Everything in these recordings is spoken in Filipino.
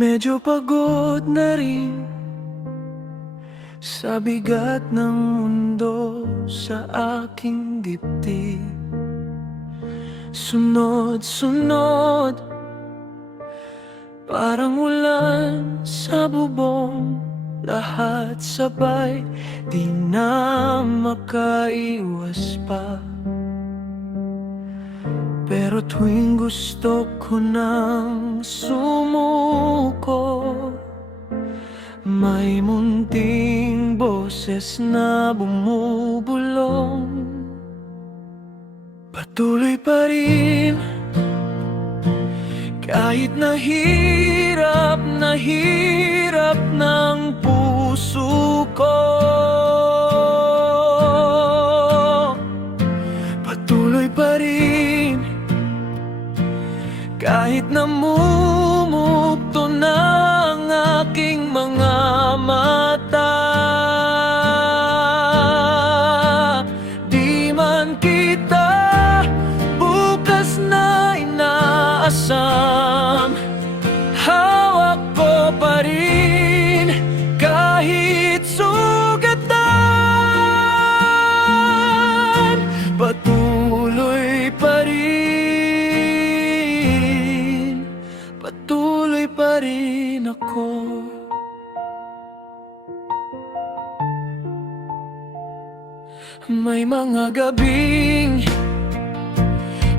medyo pagod na rin sa bigat ng mundo sa aking dibdib. Sunod-sunod, parang ulan sa bubong, lahat sabay, di na makaiwas pa. Pero tuwing gusto ko nang sumuko, may munting boses na bumubulong. Patuloy pa rin, kahit nahirap ng puso ko. Patuloy pa rin, kahit namumugto ng aking mga mata. Di man kita bukas na inaasam, hawak ko pa rin kahit sugatan. Patuloy pa rin, patuloy pa rin ako. May mga gabing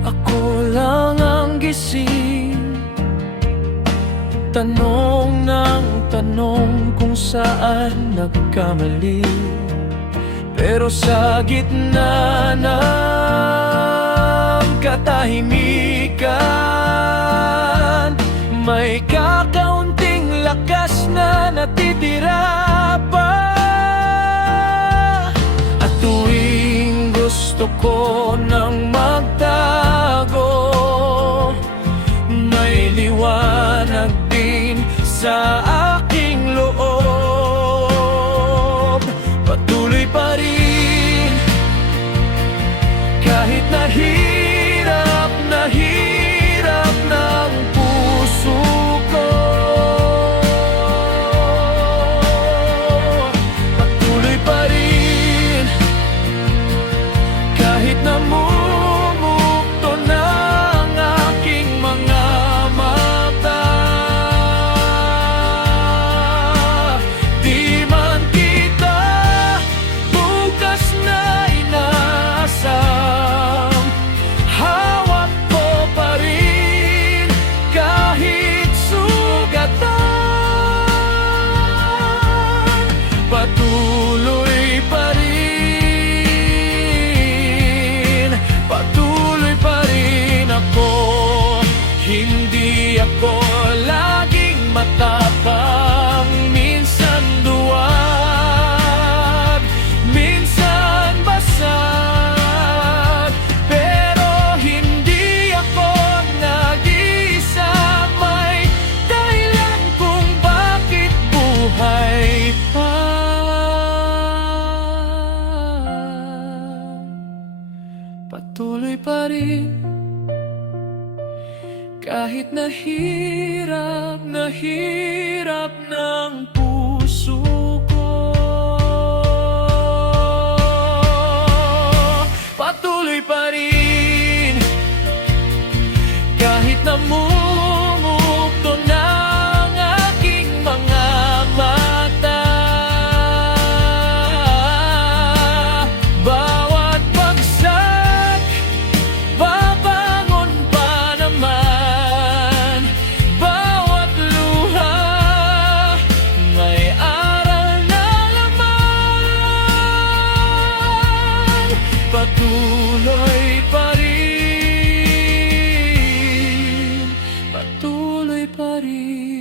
ako lang ang gising, tanong ng tanong kung saan nagkamali. Pero sa gitna ng katahimikan, may kakaunting lakas na natitira pa. At tuwing gusto ko nang magtago, may liwanag din sa aking loob. Patuloy pa rin, kahit nahirap ng puso ko. Patuloy pa rin, kahit namumugto ng aking mga mata. Di man kita bukas na inaasam, hawak ko pa rin kahit sugatan. Patuloy pa rin, patuloy pa rin ako. Hindi ako laging matapang, minsan duwag, minsan basag. Pero hindi ako nag-iisa, may dahilan kung bakit buhay pa. Patuloy pa rin, kahit nahirap ng puso ko. Patuloy pa rin, kahit namumugto ng aking mga mata. Bawat bagsak, babangon pa naman. Bawat luha, may aral na laman. Patuloy pa rin, patuloy pa rin.